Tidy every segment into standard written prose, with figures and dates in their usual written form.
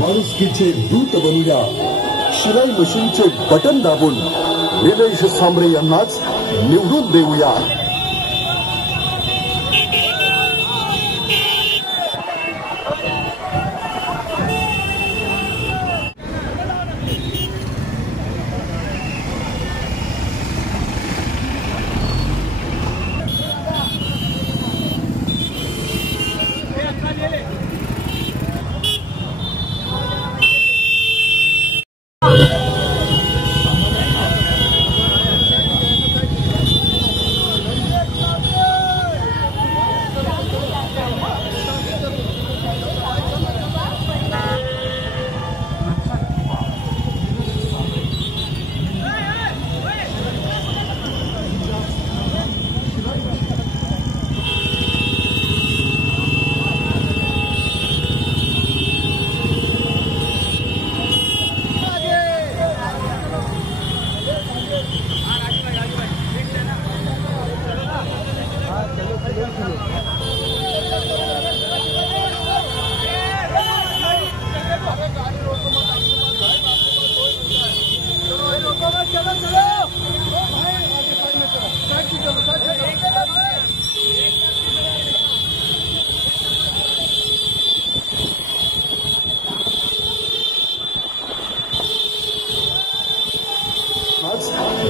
माणुसकीचे दूत बनूया, शिलाई मशीनचे बटन दाबून निलेश सांबरे यांनाच निवडून देऊया.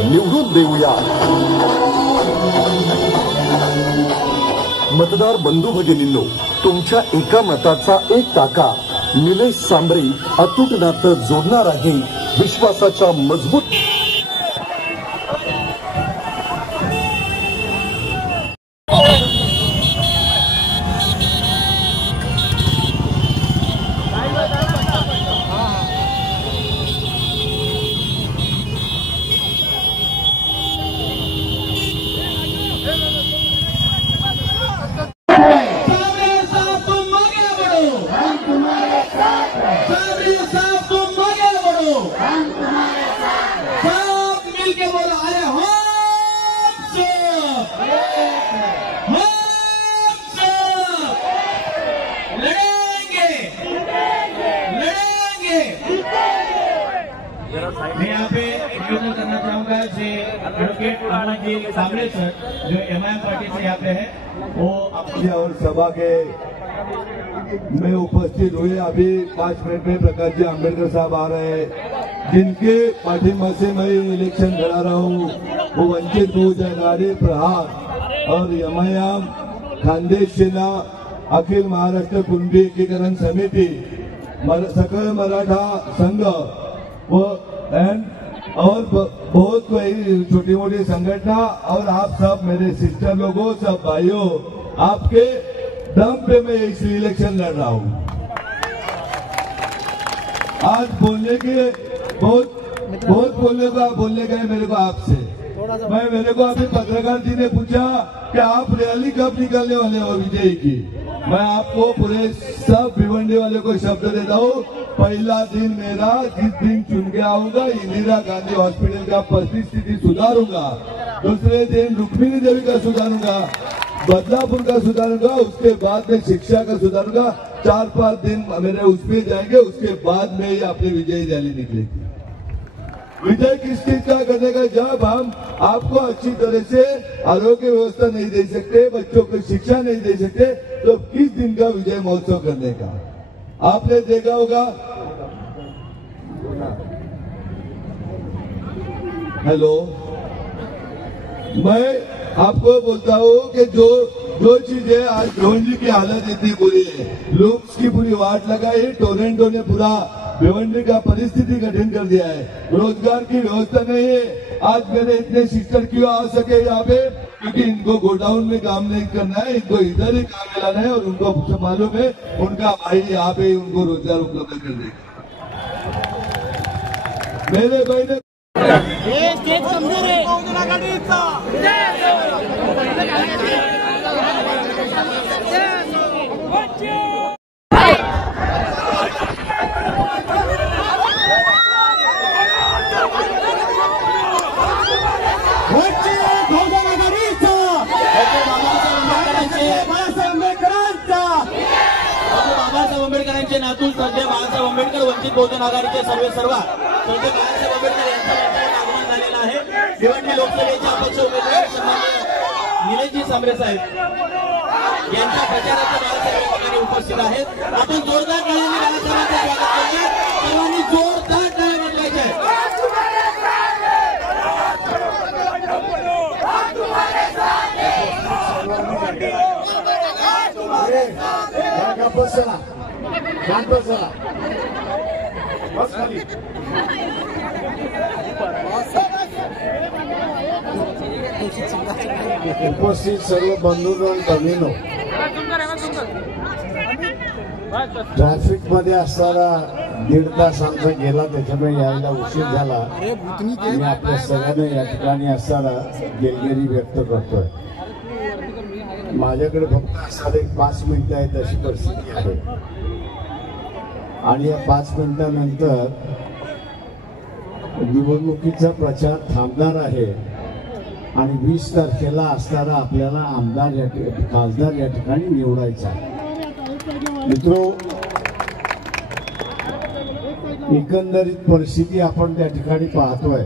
निवडून देऊया. मतदार बंधू भगिनींनो, तुमच्या एका मताचा एक टाका निलेश सांबरे अतूट नातं जोडणार आहे विश्वासाच्या मजबूत. मैं यहाँ पे निवेदन करना चाहूंगा जे एडवोकेट अमनजीत सांबरे सर जो एमआईएम पार्टी से यहाँ पे है, वो और सभा के में उपस्थित हुए. अभी 5 मिनट में प्रकाश जी आंबेडकर साहब आ रहे हैं, जिनके पाठिंबा से मैं इलेक्शन लड़ा रहा हूँ. वो वंचित बहुजन आघाड़ी, प्रहार और एमआईएम, खानदेश सेना, अखिल महाराष्ट्र कुणबी एकीकरण समिति, सकल मराठा संघ और बहुत कोई छोटी मोटी संगठना और आप सब मेरे सिस्टर लोगों, सब भाइयों, आपके दम पे मैं इस इलेक्शन लड़ रहा हूं. आज बोलने के बहुत बोलने का है मेरे को आपसे. मेरे को अभी पत्रकार जी ने पूछा कि आप रैली कब निकालने वाले हो विजय की. मैं आपको पूरे सब भिवंडी वाले को शब्द देता हूँ, पहला दिन मेरा जिस दिन चुन के आऊंगा इंदिरा गांधी हॉस्पिटल का परिस्थिति सुधारूंगा, दूसरे दिन रुक्मिणी देवी का सुधारूंगा, बदलापुर का सुधारूंगा, उसके बाद में शिक्षा का सुधारूंगा. 4-5 दिन मेरे उसमें जाएंगे, उसके बाद में ही अपनी विजयी रैली निकलेगी. विजय किस चीज का करने का, जब हम आपको अच्छी तरह से आरोग्य व्यवस्था नहीं दे सकते, बच्चों को शिक्षा नहीं दे सकते, तो किस दिन का विजय महोत्सव करने का. आपने देखा होगा, हेलो, मैं आपको बोलता हूँ कि जो चीजें आज भिवंडी की हालत इतनी बुरी है, लूप्स की पूरी वाट लगाई, टोरेंटो ने पूरा भिवंडी का परिस्थिति कठिन कर दिया है, रोजगार की व्यवस्था नहीं है. आज मेरे इतने सिस्टर क्यों आ सके यहाँ पे, क्योंकि इनको गोडाउन में काम नहीं करना है, इनको इधर ही काम मिलाना है और उनको मालूम है उनका भाई यहाँ पे उनको रोजगार उपलब्ध कर देगा. मेरे भाई ने आंबेडकरांचे नातू सध्या बाळासाहेब आंबेडकर वंचित बहुजन आघाडीचे सर्वा संजय बाळासाहेब आंबेडकर यांचं आगमन झालेलं आहे। भिवंडी लोकसभेचे अपक्ष उमेदवार सन्माननीय निलेशजी सांबरे साहेब यांच्या प्रचाराच्या बाळासाहेब उपस्थित आहेत। आपण जोरदार टाळ्यांनी बाळासाहेबांचं स्वागत करूया। सर्वांनी जोरदार टाळ्या वाजवायच्या आहेत। उपस्थित सर्व बंधू आणि भगिनींनो, ट्रॅफिक मध्ये असताना 1.5 तास आमचा गेला, त्याच्यामुळे यायला उशीर झाला। मी आपल्या सगळ्यांना या ठिकाणी असताना दिलगिरी व्यक्त करतोय। माझ्याकडे फक्त साधे 5 मिनिटं आहेत अशी परिस्थिती आहे आणि या 5 मिनिटांनंतर निवडणुकीचा प्रचार थांबणार आहे आणि 20 तारखेला असताना आपल्याला खासदार या ठिकाणी निवडायचा आहे। मित्रो, एकंदरीत परिस्थिती आपण त्या ठिकाणी पाहतोय।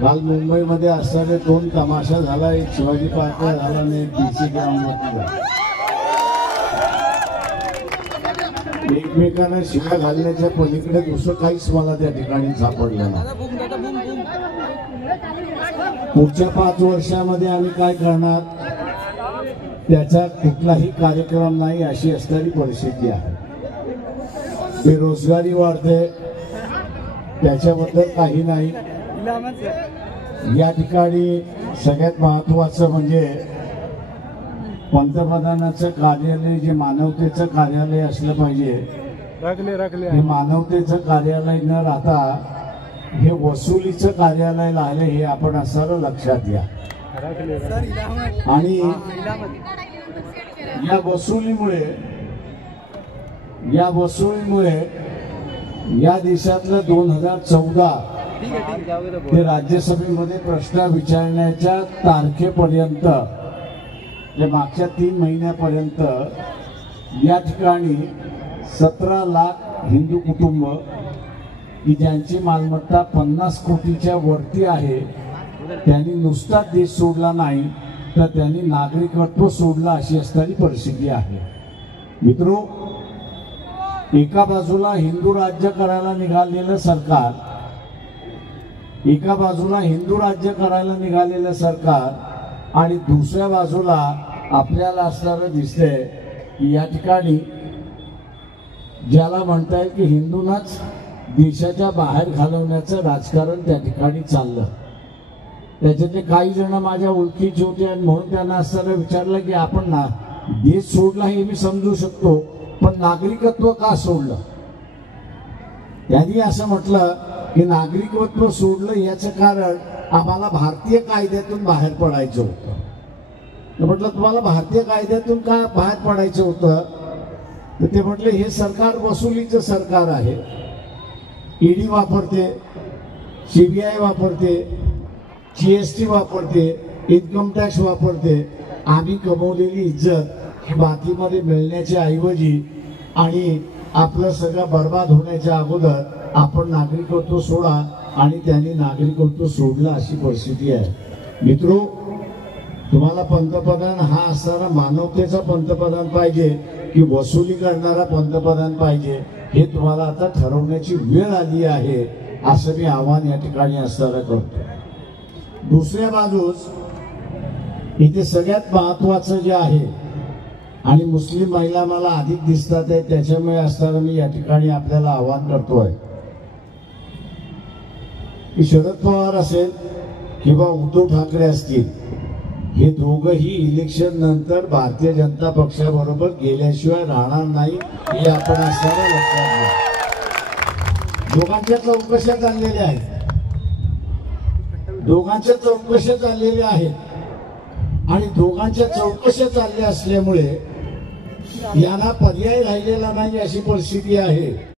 काल मुंबईमध्ये असताना 2 तमाशा झाला, एक शिवाजी पार्कला झाला आणि एक DC ग्राउंडवरती झाला। एकमेकांना शिव्या घालण्याच्या पलीकडे दुसरं काहीच मला त्या ठिकाणी सापडलं नाही। पुढच्या 5 वर्षामध्ये आम्ही काय करणार त्याचा कुठलाही कार्यक्रम नाही अशी असणारी परिस्थिती आहे। बेरोजगारी वाढते त्याच्याबद्दल काही नाही। या ठिकाणी सगळ्यात महत्वाचं म्हणजे पंतप्रधानाचं कार्यालय जे मानवतेचं कार्यालय असलं पाहिजे, हे मानवतेचं कार्यालय न राहता हे वसुलीचं कार्यालय लागले हे आपण असं लक्षात घ्या। आणि या वसुलीमुळे या देशातलं 2014 ते राज्यसभेमध्ये प्रश्न विचारण्याच्या तारखेपर्यंत, मागच्या 3 महिन्यापर्यंत या ठिकाणी 17 लाख हिंदू कुटुंब की ज्यांची मालमत्ता 50 कोटीच्या वरती आहे, त्यांनी नुसता देश सोडला नाही तर त्यांनी नागरिकत्व सोडलं अशी असणारी परिस्थिती आहे। मित्रो, एका बाजूला हिंदू राज्य करायला निघालेलं सरकार, आणि दुसऱ्या बाजूला आपल्याला असणारं दिसतंय की या ठिकाणी ज्याला म्हणता येईल की हिंदूंनाच देशाच्या बाहेर घालवण्याचं राजकारण त्या ठिकाणी चाललं। त्याच्यातले काही जण माझ्या ओळखीचे होते आणि म्हणून त्यांना असताना विचारलं की आपण ना देश सोडला हे मी समजू शकतो, पण नागरिकत्व का सोडलं? त्यांनी असं म्हटलं की नागरिकत्व सोडलं याचं कारण आम्हाला भारतीय कायद्यातून बाहेर पडायचं होतं। तर म्हटलं तुम्हाला भारतीय कायद्यातून का बाहेर पडायचं होतं? तर ते म्हटले हे सरकार वसुलीचं सरकार आहे, ईडी वापरते, CBI वापरते, GST वापरते, इन्कम टॅक्स वापरते। आम्ही कमवलेली इज्जत ही बाकीमध्ये मिळण्याच्या ऐवजी आणि आपलं सगळं बर्बाद होण्याच्या अगोदर आपण नागरिकत्व सोडा, आणि त्यांनी नागरिकत्व सोडलं अशी परिस्थिती आहे। मित्रो, तुम्हाला पंतप्रधान हा असणारा मानवतेचा पंतप्रधान पाहिजे की वसुली करणारा पंतप्रधान पाहिजे, हे तुम्हाला आता ठरवण्याची वेळ आली आहे असं मी आव्हान या ठिकाणी असणारा करतो। दुसऱ्या बाजूस इथे सगळ्यात महत्वाचं जे आहे, आणि मुस्लिम महिला मला अधिक दिसतात आहे, त्याच्यामुळे असताना मी या ठिकाणी आपल्याला आवाहन करतोय की शरद पवार असेल किंवा उद्धव ठाकरे असतील, हे दोघंही इलेक्शन नंतर भारतीय जनता पक्षाबरोबर गेल्याशिवाय राहणार नाही हे आपण असताना लक्षात घ्या। दोघांच्या चौकशा चाललेल्या आहेत, आणि दोघांच्या चौकशा चालल्या असल्यामुळे यांना पर्याय राहिलेला नाही अशी परिस्थिती आहे।